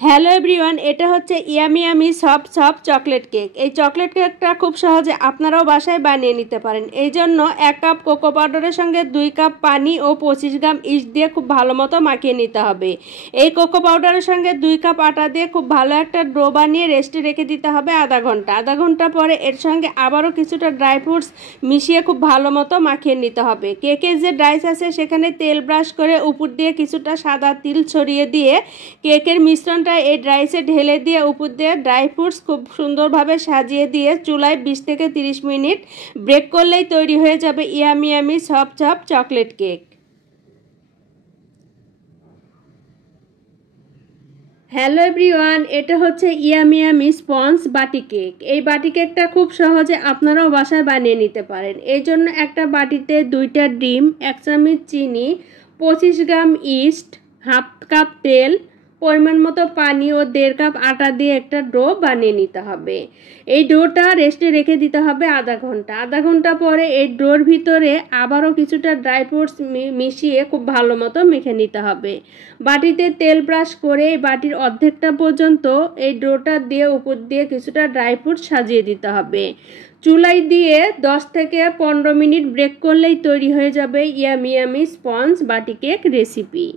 Hello everyone, এটা হচ্ছে yummy yummy soft soft chocolate cake. এই চকলেট কেকটা খুব সহজে আপনারাও বাসায় বানিয়ে নিতে পারেন। এই জন্য 1 কাপ কোকো পাউডারের সঙ্গে 2 কাপ পানি ও 25 গ্রাম ইস্ট দিয়ে খুব ভালো মতো মাখিয়ে নিতে হবে। এই কোকো পাউডারের সঙ্গে 2 কাপ আটা দিয়ে খুব ভালো একটা ডো বানিয়ে রেস্টে রেখে দিতে হবে আধা ঘন্টা পরে এর সঙ্গে আবারও কিছুটা ড্রাই ফ্রুটস মিশিয়ে খুব ভালো মতো মাখিয়ে নিতে হবে। কেকের যে ডাইস আছে সেখানে তেল ব্রাশ করে উপর দিয়ে কিছুটা সাদা তিল ছড়িয়ে দিয়ে কেকের মিশ্রণ এই ড্রাইসে ঢেলে দিয়ে উপর দিয়ে ড্রাই ফ্রুটস খুব সুন্দরভাবে সাজিয়ে দিয়ে চুলায় 20 থেকে 30 মিনিট ব্রেক করলেই তৈরি হয়ে যাবে yummy yummy soft soft chocolate cake. Hello everyone, এটা হচ্ছে ইয়ামি ইয়ামি স্পঞ্জ বাটি কেক। এই বাটি কেকটা খুব সহজে আপনারাও বাসায় বানিয়ে নিতে পারেন। এই জন্য একটা বাটিতে 2টা ডিম, 1 চামচ চিনি, 25 গ্রাম ইস্ট, হাফ কাপ তেল, পরিমাণ মতো পানি ও 1.5 কাপ আটা দিয়ে একটা ডো বানিয়ে নিতে হবে। এই ডোটা রেস্টে রেখে দিতে হবে আধা ঘন্টা পরে এই ডোর ভিতরে আবারও কিছুটা ড্রাই ফ্রুটস মিশিয়ে খুব ভালো মতো মেখে নিতে হবে। বাটিতে তেল ব্রাশ করে এই বাটির অর্ধেকটা পর্যন্ত এই ডোটা দিয়ে উপর দিয়ে কিছুটা ড্রাই ফ্রুটস সাজিয়ে দিতে হবে। চুলায় দিয়ে 10 থেকে 15 মিনিট ব্রেক করলেই তৈরি হয়ে যাবে ইয়ামি ইয়ামি স্পঞ্জ বাটি কেক রেসিপি।